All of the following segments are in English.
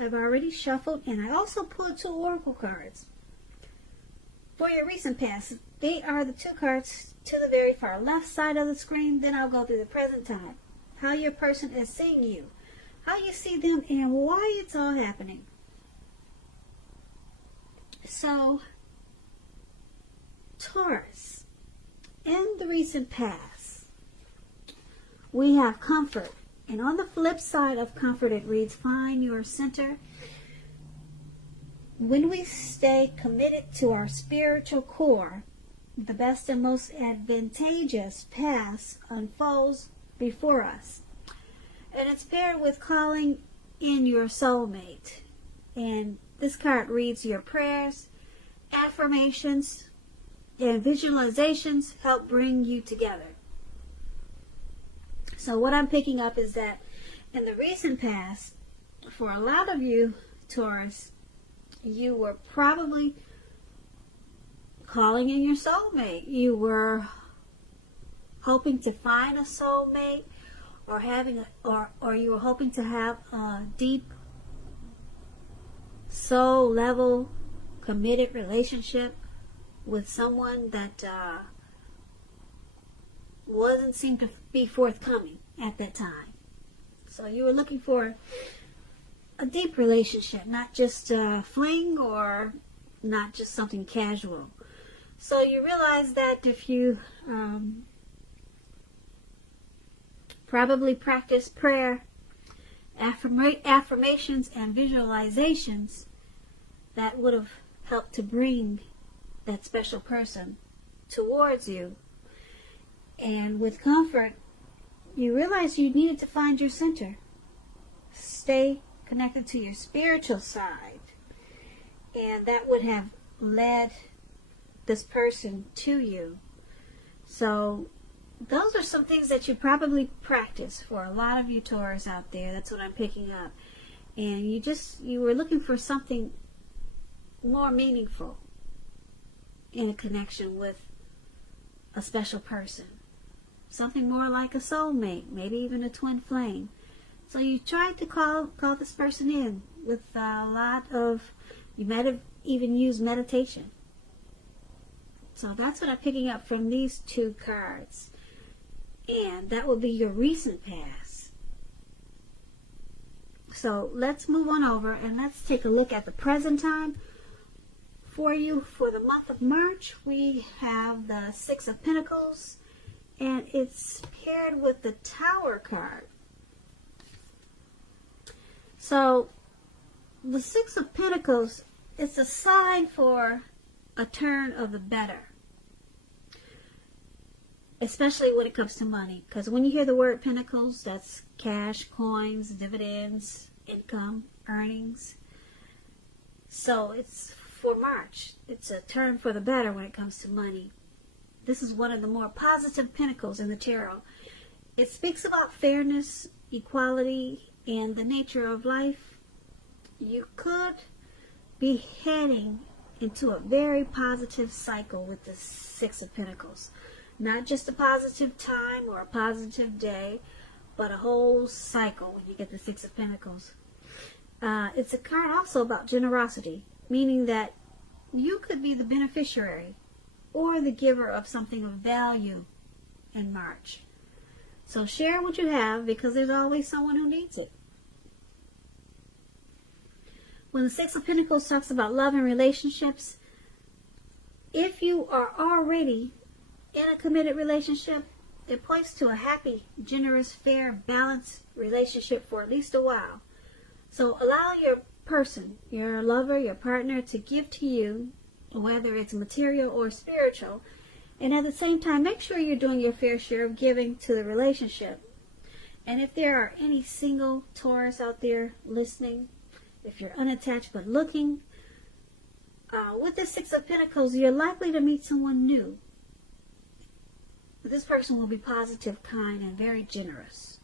I've already shuffled, and I also pulled 2 oracle cards for your recent past. They are the 2 cards to the very far left side of the screen. Then I'll go through the present time, how your person is seeing you, how you see them, and why it's all happening. So, Taurus, in the recent past, we have comfort. And on the flip side of comfort, it reads, find your center. When we stay committed to our spiritual core, the best and most advantageous path unfolds before us. And it's paired with calling in your soulmate. And this card reads, your prayers, affirmations, and visualizations help bring you together. So what I'm picking up is that in the recent past, for a lot of you, Taurus, you were probably calling in your soulmate. You were hoping to find a soulmate, or you were hoping to have a deep soul level committed relationship with someone that wasn't seem to be forthcoming at that time. So you were looking for a deep relationship, not just a fling or not just something casual. So you realize that if you probably practice prayer, affirmations, and visualizations, that would have helped to bring that special person towards you. And with comfort, you realize you needed to find your center. Stay connected to your spiritual side. And that would have led this person to you. So those are some things that you probably practice for a lot of you Taurus out there. That's what I'm picking up. And you were looking for something more meaningful in a connection with a special person. Something more like a soulmate, maybe even a twin flame. So you tried to call this person in with a lot of, you might have even used meditation. So that's what I'm picking up from these 2 cards. And that will be your recent past. So let's move on over and let's take a look at the present time. For you, for the month of March, we have the 6 of Pentacles, and it's paired with the Tower card. So the 6 of Pentacles, it's a sign for a turn of the better, especially when it comes to money. Because when you hear the word Pentacles, that's cash, coins, dividends, income, earnings. So it's for March. It's a turn for the better when it comes to money. This is one of the more positive pentacles in the tarot. It speaks about fairness, equality, and the nature of life. You could be heading into a very positive cycle with the 6 of Pentacles. Not just a positive time or a positive day, but a whole cycle when you get the 6 of Pentacles. It's a card also about generosity, meaning that you could be the beneficiary or the giver of something of value in March. So share what you have, because there's always someone who needs it. When the 6 of Pentacles talks about love and relationships, if you are already in a committed relationship, it points to a happy, generous, fair, balanced relationship for at least a while. So allow your person, your lover, your partner, to give to you, whether it's material or spiritual, and at the same time make sure you're doing your fair share of giving to the relationship. And if there are any single Taurus out there listening, if you're unattached but looking, with the 6 of Pentacles, you're likely to meet someone new. This person will be positive, kind, and very generous.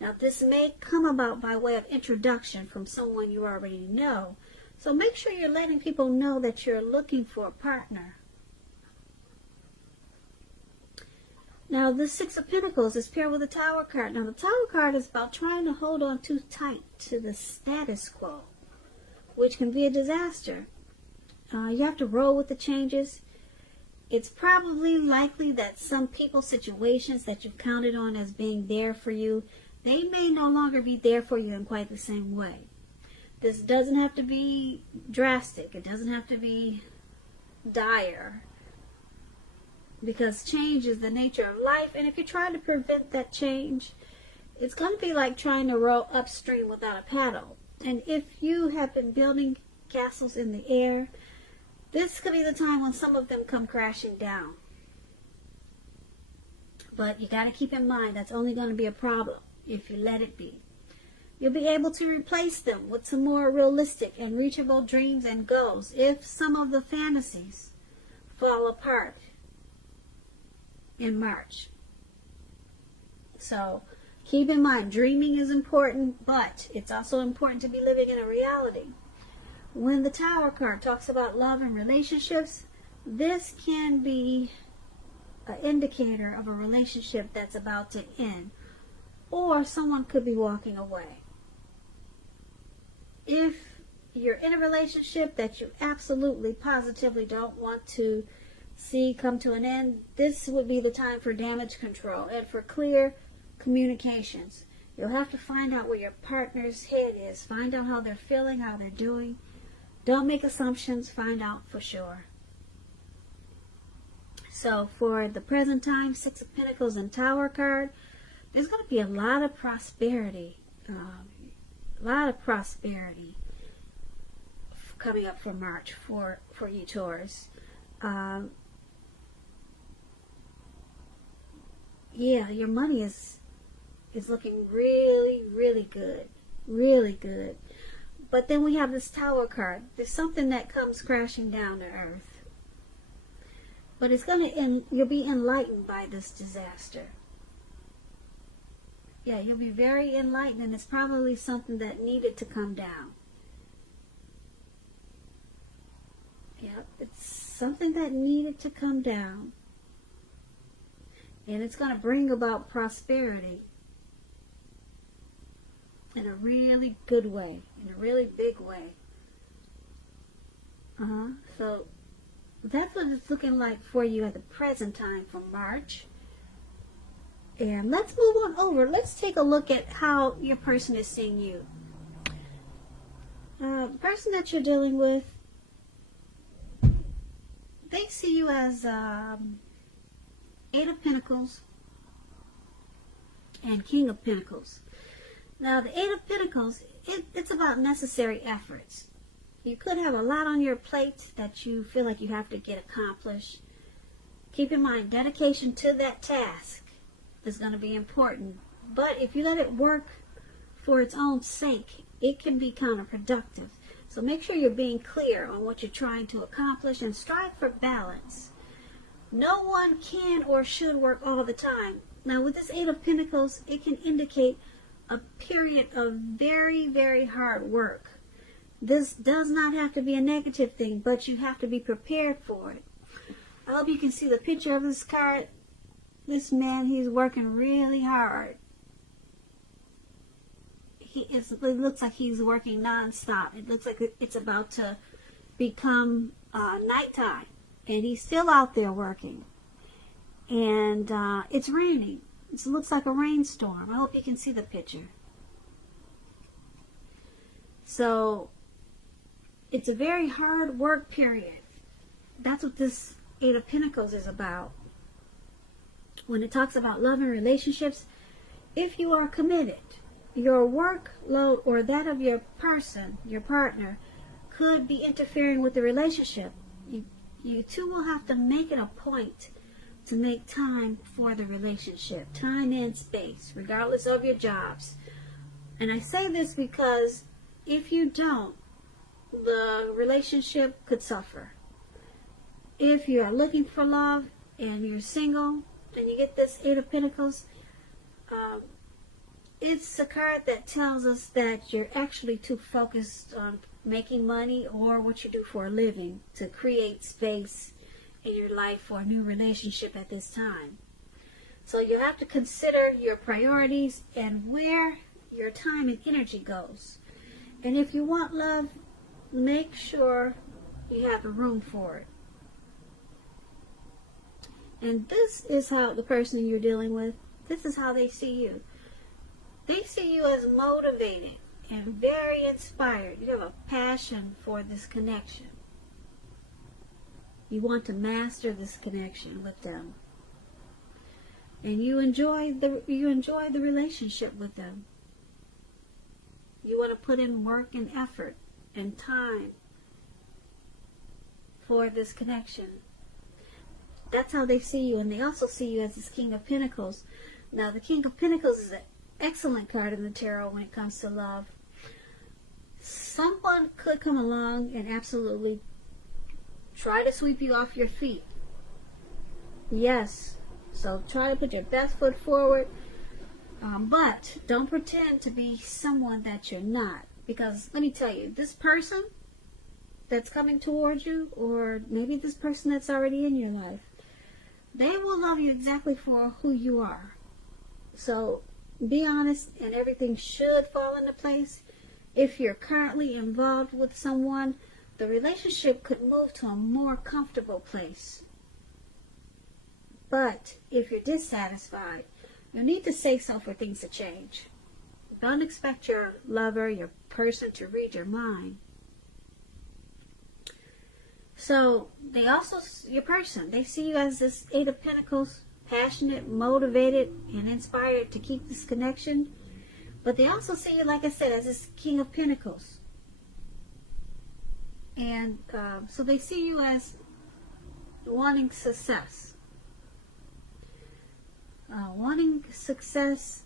Now, this may come about by way of introduction from someone you already know. So make sure you're letting people know that you're looking for a partner. Now, the 6 of Pentacles is paired with the Tower card. Now, the Tower card is about trying to hold on too tight to the status quo. which can be a disaster. You have to roll with the changes. It's probably likely that some people, situations that you've counted on as being there for you, they may no longer be there for you in quite the same way. This doesn't have to be drastic. It doesn't have to be dire. Because change is the nature of life. And if you try to prevent that change, it's going to be like trying to row upstream without a paddle. And if you have been building castles in the air, this could be the time when some of them come crashing down. But you got to keep in mind that's only going to be a problem if you let it be. You'll be able to replace them with some more realistic and reachable dreams and goals if some of the fantasies fall apart in March. So keep in mind, dreaming is important, but it's also important to be living in a reality. When the Tower card talks about love and relationships, this can be an indicator of a relationship that's about to end, or someone could be walking away. If you're in a relationship that you absolutely, positively don't want to see come to an end, this would be the time for damage control and for clear communications. You'll have to find out where your partner's head is. Find out how they're feeling, how they're doing. Don't make assumptions. Find out for sure. So for the present time, Six of Pentacles and Tower card, there's going to be a lot of prosperity. Coming up for March for you Taurus. Yeah, your money is looking really, really good. Really good. But then we have this Tower card. There's something that comes crashing down to earth. But it's going to you'll be enlightened by this disaster. Yeah, you'll be very enlightened, and it's probably something that needed to come down. Yeah, it's something that needed to come down. And it's going to bring about prosperity in a really good way, in a really big way. So that's what it's looking like for you at the present time for March. And let's move on over. Let's take a look at how your person is seeing you. The person that you're dealing with, they see you as Eight of Pentacles and King of Pentacles. Now, the Eight of Pentacles, it's about necessary efforts. You could have a lot on your plate that you feel like you have to get accomplished. Keep in mind, dedication to that task is going to be important. But if you let it work for its own sake, it can be counterproductive. So make sure you're being clear on what you're trying to accomplish and strive for balance. No one can or should work all the time. Now, with this Eight of Pentacles, it can indicate a period of very, very hard work. This does not have to be a negative thing, but you have to be prepared for it. I hope you can see the picture of this card. This man, he's working really hard. It looks like he's working non-stop. It looks like it's about to become nighttime, and he's still out there working. And it's raining. It looks like a rainstorm. I hope you can see the picture. So it's a very hard work period. That's what this Eight of Pentacles is about. When it talks about love and relationships, if you are committed, your workload or that of your person, your partner, could be interfering with the relationship. You two will have to make it a point to make time for the relationship, time and space, regardless of your jobs. And I say this because if you don't, the relationship could suffer. If you are looking for love and you're single and you get this Eight of Pentacles, it's a card that tells us that you're actually too focused on making money or what you do for a living to create space in your life for a new relationship at this time. So you have to consider your priorities and where your time and energy goes. And if you want love, make sure you have the room for it. And this is how the person you're dealing with, this is how they see you. They see you as motivated and very inspired. You have a passion for this connection. You want to master this connection with them. And you enjoy the relationship with them. You want to put in work and effort and time for this connection. That's how they see you. And they also see you as this King of Pentacles. Now, the King of Pentacles is an excellent card in the tarot when it comes to love. Someone could come along and absolutely try to sweep you off your feet. Yes. So try to put your best foot forward. But don't pretend to be someone that you're not. Because let me tell you, this person that's coming towards you, or maybe this person that's already in your life, they will love you exactly for who you are. So be honest, and everything should fall into place. If you're currently involved with someone, the relationship could move to a more comfortable place. But if you're dissatisfied, you need to say so for things to change. Don't expect your lover, your person, to read your mind. So they also, your person, they see you as this Eight of Pentacles, passionate, motivated, and inspired to keep this connection. But they also see you, like I said, as this King of Pentacles. And so they see you as wanting success. Wanting success,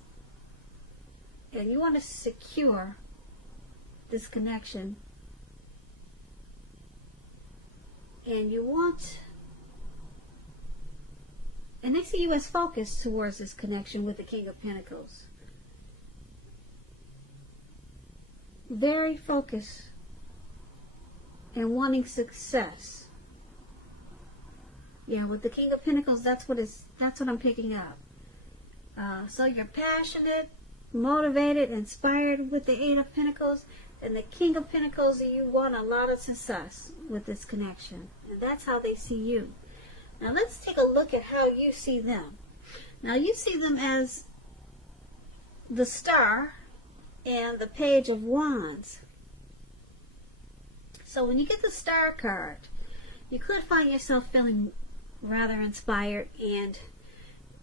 and you want to secure this connection. And you want, and they see you as focused towards this connection with the King of Pentacles. Very focused and wanting success. Yeah, with the King of Pentacles, that's what I'm picking up. So you're passionate, motivated, inspired with the Eight of Pentacles, and the King of Pentacles, you want a lot of success with this connection. And that's how they see you. Now let's take a look at how you see them. Now you see them as the Star and the Page of Wands. So when you get the Star card, you could find yourself feeling rather inspired, and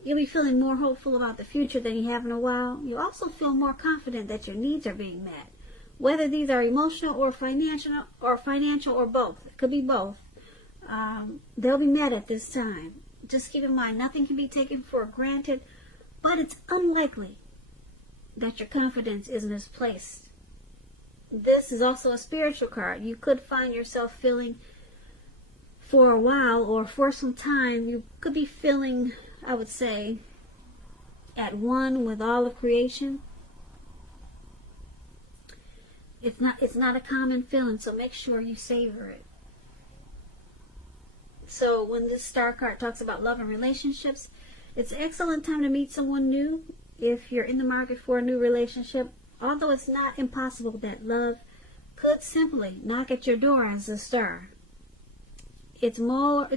you'll be feeling more hopeful about the future than you have in a while. You also feel more confident that your needs are being met. Whether these are emotional or financial or both. It could be both. They'll be met at this time. Just keep in mind, nothing can be taken for granted, but it's unlikely that your confidence is misplaced. This is also a spiritual card. You could find yourself feeling, for a while or for some time, you could be feeling, I would say, at one with all of creation. It's not a common feeling, so make sure you savor it. So when this Star card talks about love and relationships, it's an excellent time to meet someone new if you're in the market for a new relationship. Although it's not impossible that love could simply knock at your door as a Star. It's more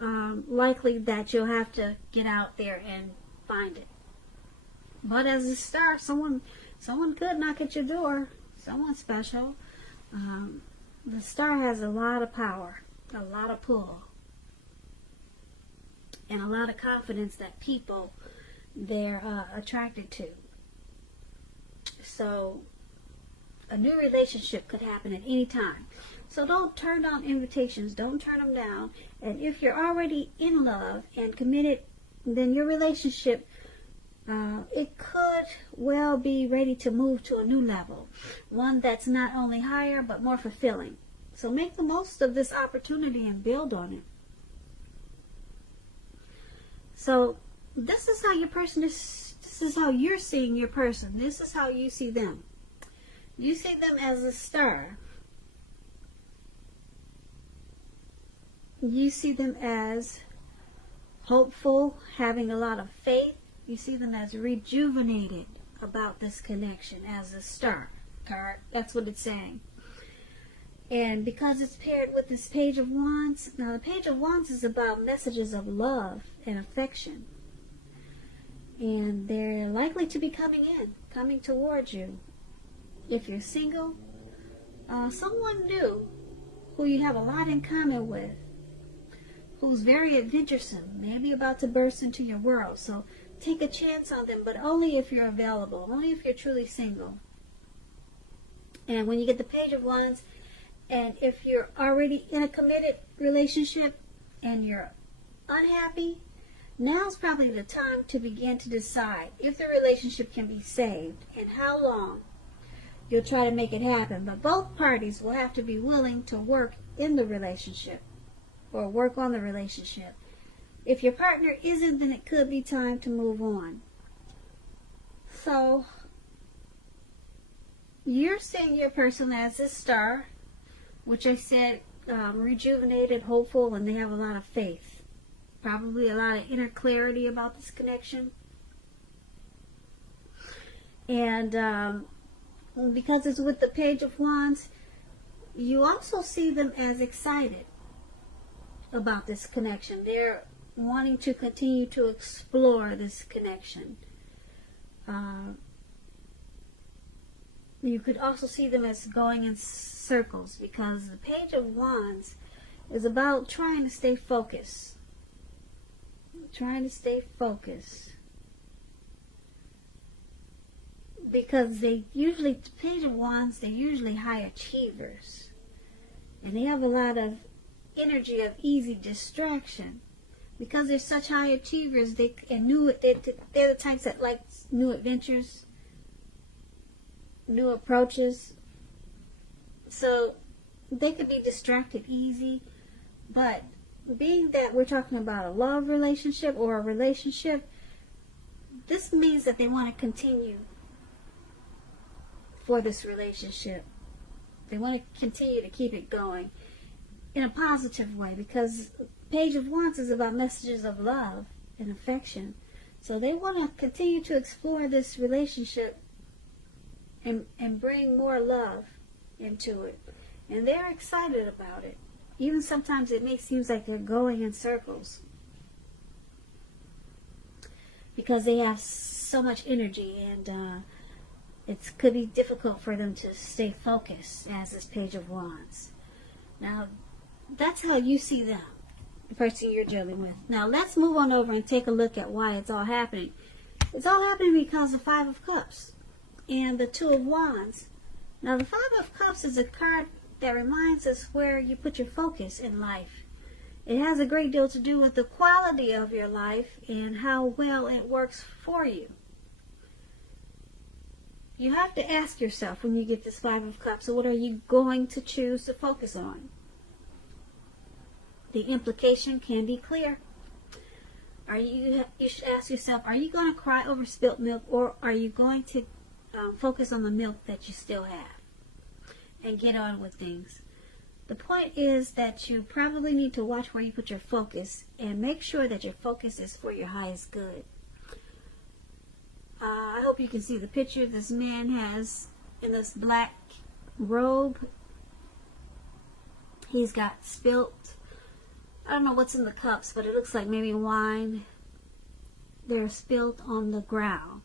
likely that you'll have to get out there and find it. But as a Star, someone could knock at your door. Someone special. The Star has a lot of power, a lot of pull, and a lot of confidence that people they're attracted to. So a new relationship could happen at any time. So don't turn down invitations. Don't turn them down. And if you're already in love and committed, then your relationship, it could well be ready to move to a new level. One that's not only higher, but more fulfilling. So make the most of this opportunity and build on it. So this is how your person is. This is how you're seeing your person. This is how you see them. You see them as a Star. You see them as hopeful, having a lot of faith. You see them as rejuvenated about this connection as a Star card. That's what it's saying. And because it's paired with this Page of Wands, now the Page of Wands is about messages of love and affection. And they're likely to be coming towards you. If you're single, someone new who you have a lot in common with, who's very adventuresome, maybe about to burst into your world. So take a chance on them, but only if you're available, only if you're truly single. And when you get the Page of Wands, and if you're already in a committed relationship and you're unhappy, now's probably the time to begin to decide if the relationship can be saved and how long you'll try to make it happen. But both parties will have to be willing to work in the relationship or work on the relationship. If your partner isn't, then it could be time to move on. So you're seeing your person as this star, which I said rejuvenated, hopeful, and they have a lot of faith. Probably a lot of inner clarity about this connection. And because it's with the Page of Wands, you also see them as excited about this connection. They're wanting to continue to explore this connection. You could also see them as going in circles, because the Page of Wands is about trying to stay focused. Because the Page of Wands, they're usually high achievers. And they have a lot of energy of easy distraction. Because they're such high achievers, they're the types that like new adventures, new approaches. So they could be distracted easy. But being that we're talking about a love relationship or a relationship, this means that they want to continue for this relationship. They want to continue to keep it going in a positive way, because Page of Wands is about messages of love and affection. So they want to continue to explore this relationship and bring more love into it. And they're excited about it. Even sometimes it seems like they're going in circles, because they have so much energy, and it could be difficult for them to stay focused as this Page of Wands. Now, that's how you see them, the person you're dealing with. Now, let's move on over and take a look at why it's all happening. It's all happening because the Five of Cups and the Two of Wands. Now, the Five of Cups is a card that reminds us where you put your focus in life. It has a great deal to do with the quality of your life and how well it works for you. You have to ask yourself when you get this Five of Cups, so what are you going to choose to focus on? The implication can be clear. You should ask yourself, are you going to cry over spilt milk, or are you going to focus on the milk that you still have and get on with things? The point is that you probably need to watch where you put your focus and make sure that your focus is for your highest good. I hope you can see the picture this man has in this black robe. He's got spilt, I don't know what's in the cups, but it looks like maybe wine. They're spilt on the ground.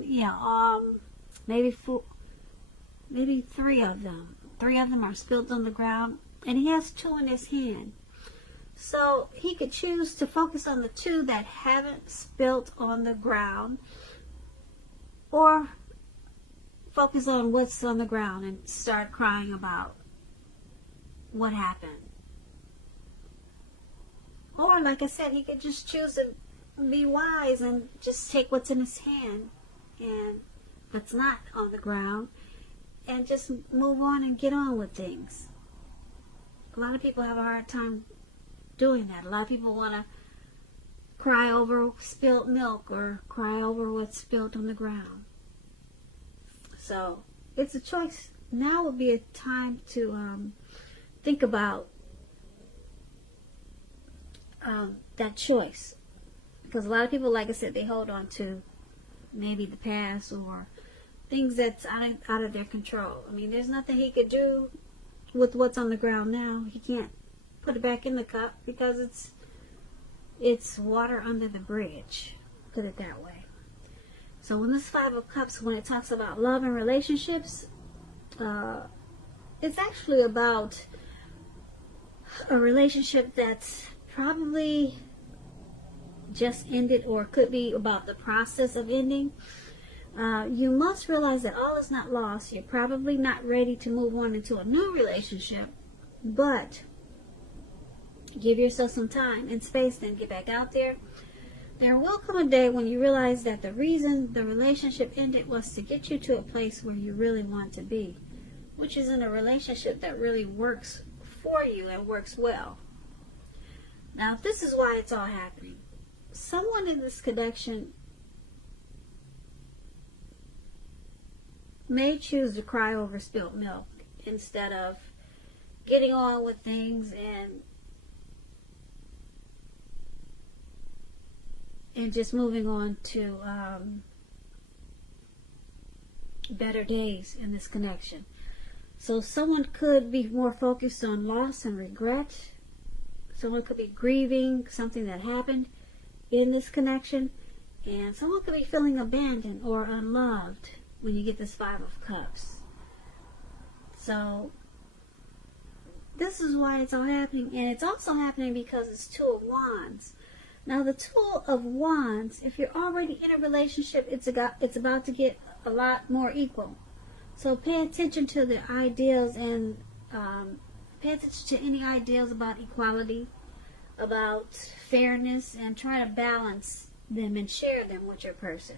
Yeah, maybe three of them. Three of them are spilt on the ground, and he has two in his hand. So he could choose to focus on the two that haven't spilt on the ground, or focus on what's on the ground and start crying about what happened. Or, like I said, he could just choose to be wise and just take what's in his hand and that's not on the ground and just move on and get on with things. A lot of people have a hard time doing that. A lot of people want to cry over spilled milk or cry over what's spilled on the ground. So it's a choice. Now would be a time to think about that choice, because a lot of people, like I said, they hold on to maybe the past, or things that's out of their control. I mean, there's nothing he could do with what's on the ground now. He can't put it back in the cup because it's water under the bridge, put it that way. So when this Five of Cups, when it talks about love and relationships, it's actually about a relationship that's probably just ended, or could be about the process of ending. You must realize that all is not lost. You're probably not ready to move on into a new relationship, but give yourself some time and space, then get back out there. There will come a day when you realize that the reason the relationship ended was to get you to a place where you really want to be, which is in a relationship that really works for you and works well. Now, this is why it's all happening. Someone in this connection may choose to cry over spilt milk instead of getting on with things and just moving on to better days in this connection. So someone could be more focused on loss and regret. Someone could be grieving something that happened in this connection. And someone could be feeling abandoned or unloved when you get this Five of Cups. So this is why it's all happening. And it's also happening because it's Two of Wands. Now, the Two of Wands, if you're already in a relationship, it's about to get a lot more equal. So pay attention to the ideals and pay attention to any ideals about equality, about fairness, and try to balance them and share them with your person.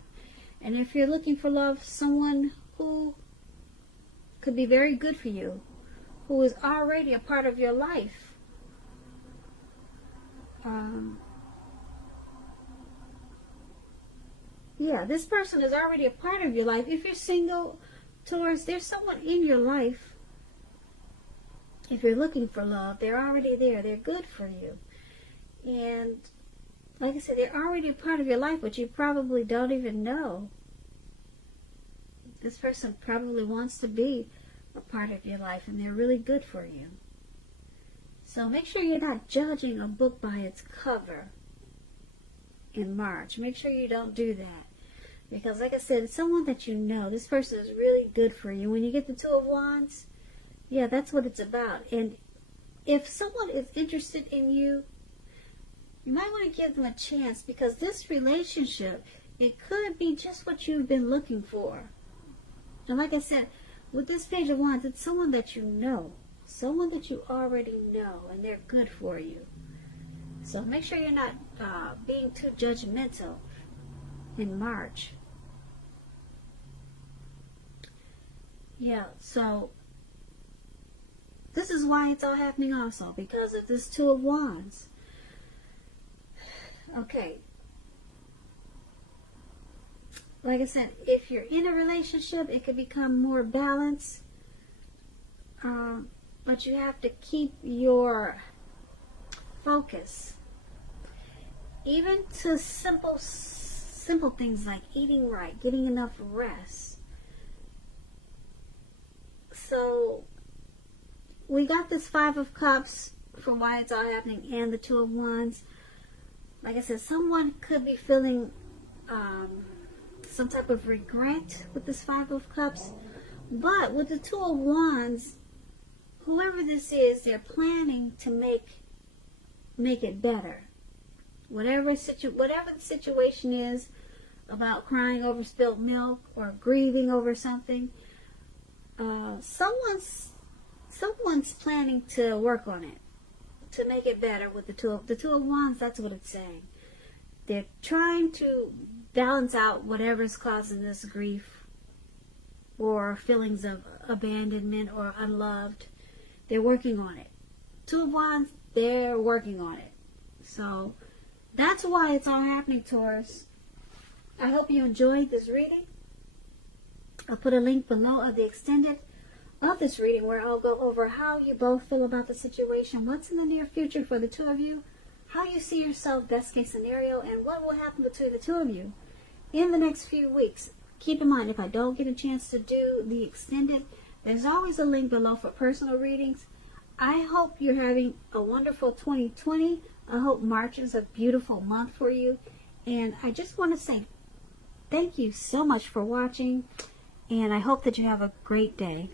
And if you're looking for love, someone who could be very good for you, who is already a part of your life, yeah, this person is already a part of your life. If you're single, Taurus, there's someone in your life. If you're looking for love, they're already there. They're good for you. And like I said, they're already a part of your life, but you probably don't even know. This person probably wants to be a part of your life, and they're really good for you. So make sure you're not judging a book by its cover in March. Make sure you don't do that. Because like I said, it's someone that you know. This person is really good for you. When you get the Two of Wands, yeah, that's what it's about. And if someone is interested in you, you might want to give them a chance, because this relationship, it could be just what you've been looking for. And like I said, with this Page of Wands, it's someone that you know. Someone that you already know, and they're good for you. So make sure you're not being too judgmental in March. Yeah, so this is why it's all happening also, because of this Two of Wands. Okay. Like I said, if you're in a relationship, it could become more balanced. But you have to keep your focus. Even to simple things like eating right, getting enough rest. So we got this Five of Cups for why it's all happening, and the Two of Wands. Like I said, someone could be feeling some type of regret with this Five of Cups. But with the Two of Wands, whoever this is, they're planning to make it better. Whatever the situation is about crying over spilled milk or grieving over something, someone's planning to work on it, to make it better with the Two of Wands. That's what it's saying. They're trying to balance out whatever's causing this grief or feelings of abandonment or unloved. They're working on it. Two of Wands, they're working on it. So that's why it's all happening, Taurus. I hope you enjoyed this reading. I'll put a link below of the extended of this reading where I'll go over how you both feel about the situation, what's in the near future for the two of you, how you see yourself best case scenario, and what will happen between the two of you in the next few weeks. keep in mind, if I don't get a chance to do the extended, there's always a link below for personal readings. I hope you're having a wonderful 2020. I hope March is a beautiful month for you. And I just want to say thank you so much for watching. And I hope that you have a great day.